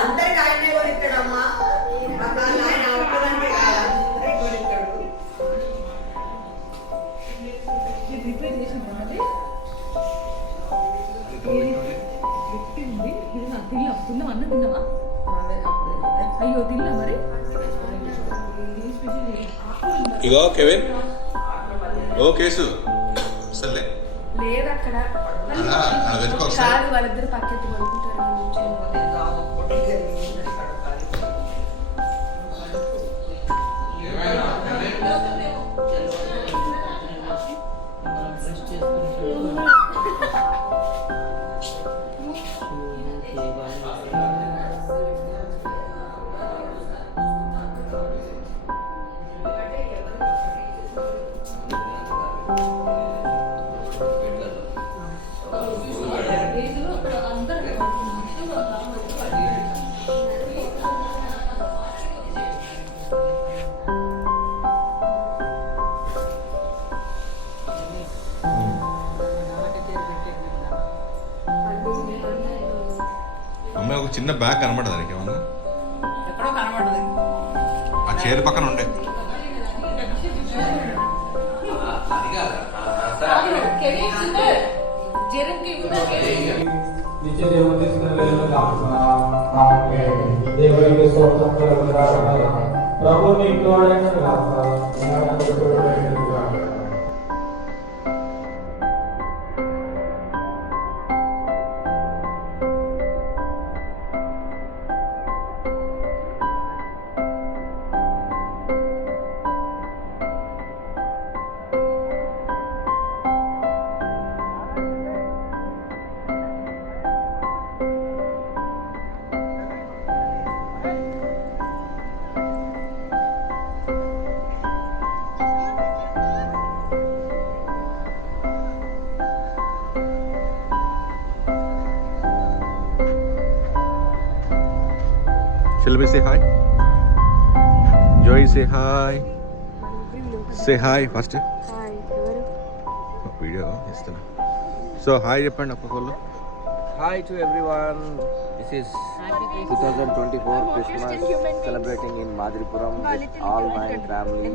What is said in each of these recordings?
అందరికి ఆయనే కొనిస్తాడమ్మా. ఆయన ఒక్కదానికే కాదు, అందరికి కొనిస్తాడు. అయ్యో తిన్నా మరి ఇగో కెవిన్, ఓ కేసు సర్లే లేదు అక్కడ కాదు, వాళ్ళిద్దరు పక్కకి పడుకుంటారు. అమ్మాయి ఒక చిన్న బ్యాగ్ కనబడదు దానికి ఏమన్నా? ఎక్కడో కనబడదు. ఆ చైర్ పక్కన ఉండే. ప్రభు నీకు తోడైన Shall we say hi? Joy, say hi. Say hi first. Hi ఎవరు? వీడియో ఇస్తున్నా. సో హాయ్ చెప్పండి ఒక్కొక్కళ్ళు. Hi to everyone. This is 2024 Christmas celebrating in Madripuram with all my family,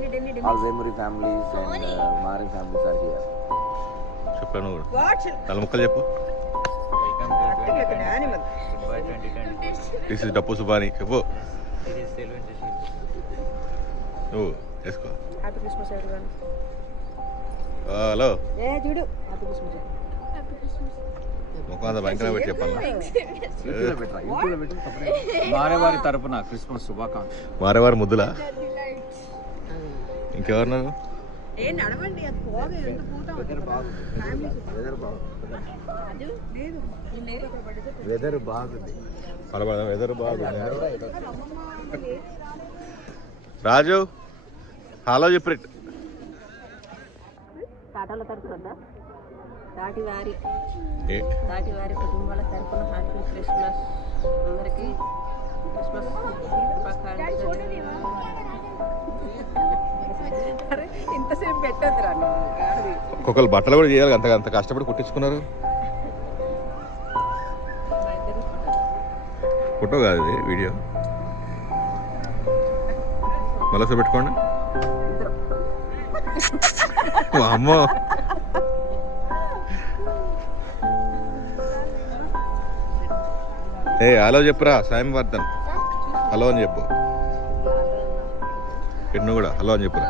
all Vemuri families and Mari families are here. చెప్పాను కూడా. నాలుగు ముక్కలు చెప్పు. This is డప్పు సుబాని చెప్పు. నువ్వు వేసుకో. Happy Christmas everyone. హలో చూడు హ్యాపీ క్రిస్మస్. ముఖం అంతా భయంకరంగా పెట్టి చెప్పాలి. మారేవారి తరపున క్రిస్మస్ శుభాకాంక్ష. మారేవారి ముద్దులా ఇంకెవరున్నారు? వెదర్ బాగుంది. వెదర్ బాగుంది. రాజు హలో చెప్పు. తాటాల తరపున దాటివారి ఏ దాటివారి కుటుంబాల తరపున హ్యాపీ క్రిస్మస్. అందరికీ క్రిస్మస్ ఇంతసేపు పెట్టద్దురా. ఒక్కొక్కరు బట్టలు కూడా చేయాలి. అంత కష్టపడి కుట్టించుకున్నారు. ఫోటో కాదు ఇది, వీడియో. మళ్ళీ పెట్టుకోండి. అమ్మో ఏ హలో చెప్పురా సాయం వర్ధన్. హలో అని చెప్పు. నువ్వు కూడా హలో అని చెప్పురా.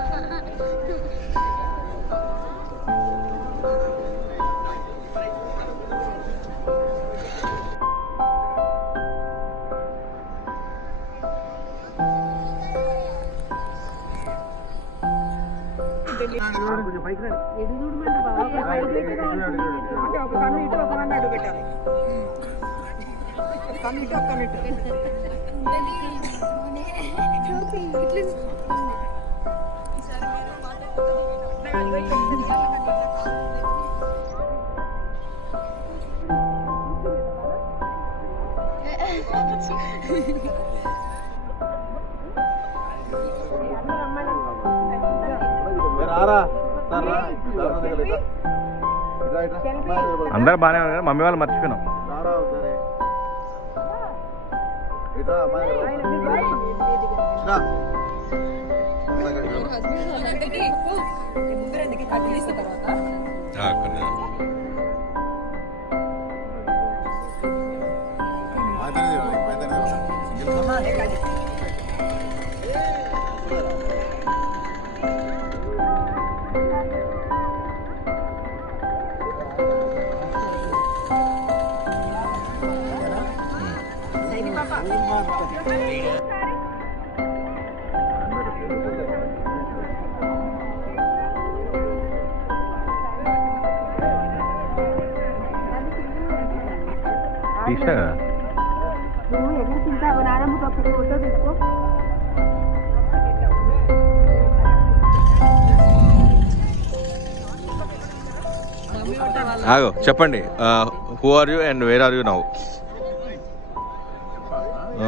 అందరు బాగానే ఉన్నారు కానీ మమ్మీ వాళ్ళు మర్చిపోయినాం. తీసా కదా ఆగో చెప్పండి. Who are you and where are you now? I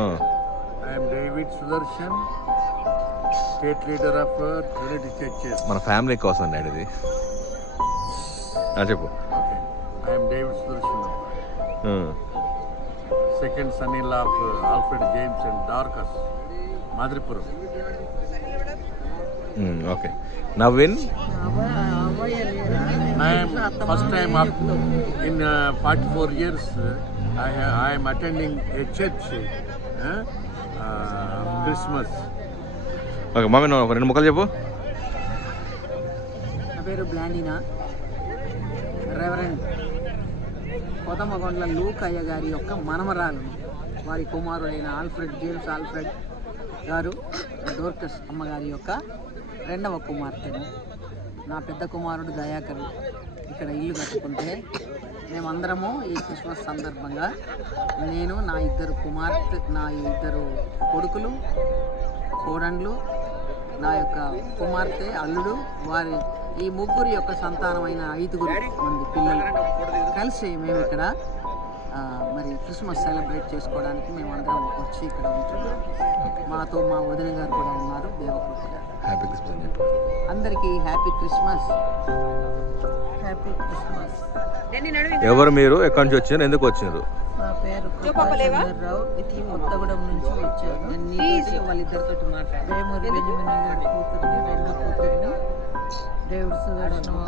am David Sudarshan, state leader of Trinity Churches. మన ఫ్యామిలీ కోసం అండి ఇది. చెప్పు. Okay. I am David Sudarshan, second son-in-law of Alfred James and Dorcas, Madripuram. Okay. Naveen. I am first time up in 44 years. I am attending a church Christmas. Okay mummy నువ్వు ఒక 2 ముక్కలు చెప్పు. నా పేరు బ్లాండినా. రెవరెండ్ కొత్తమగొండ్ల లూక్ అయ్య గారి యొక్క మనమరాలు, వారి కుమారుడైన ఆల్ఫ్రెడ్ జేమ్స్ ఆల్ఫ్రెడ్ గారు డోర్కస్ అమ్మగారి యొక్క 2వ కుమార్తెను. నా పెద్ద కుమారుడు దయాకర్ ఇక్కడ ఇల్లు కట్టుకుంటే మేమందరము ఈ క్రిస్మస్ సందర్భంగా నేను, నా 2 కుమార్తె, నా 2 కొడుకులు, కోడన్లు, నా యొక్క కుమార్తె, అల్లుడు, వారి ఈ ముగ్గురు యొక్క సంతానమైన 5 మంది పిల్లలు కలిసి మేము ఇక్కడ మరి క్రిస్మస్ సెలబ్రేట్ చేసుకోవడానికి మేమందరం వచ్చి ఇక్కడ ఉంటున్నాం. మాతో మా వదిన గారు కూడా ఉన్నారు, దేవకృప గారు. Happy Christmas. అందరికీ హ్యాపీ క్రిస్మస్. Happy Christmas. ఎవరు మీరు? ఎక్కడి నుంచి వచ్చారు? ఎందుకు వచ్చినారు? నా పేరు రావు, కొత్తగూడెం నుంచి వచ్చాను. వాళ్ళిద్దరితో మాట్లాడారు. వేమూరి బెంజమిన్ గారి కూతుర్ని, 2 కూతుర్ని, డేవిడ్ సుదర్శన్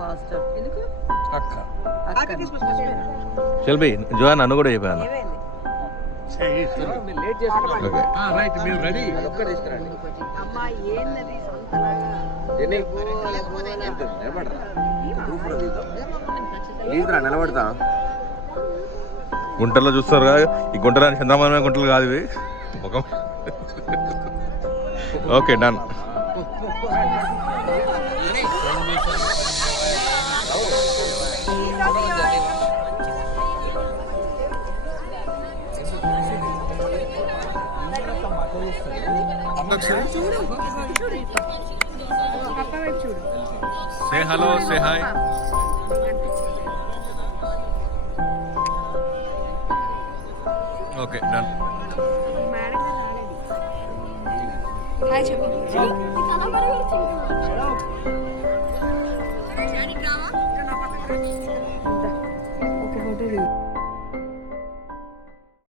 పాస్టర్ అక్క. చెల్బి జోయన్ నన్ను కూడా చెప్పాను. ఓకే రైట్, మీరు రెడీ. నిలబడతా. గుంటల్లో చూస్తారు కదా, ఈ గుంటలని చంద్రమాన గుంటలు కాదు ఇవి. ముఖం. Okay done. Say hello, say hi. Okay, done. Hi, Chappi.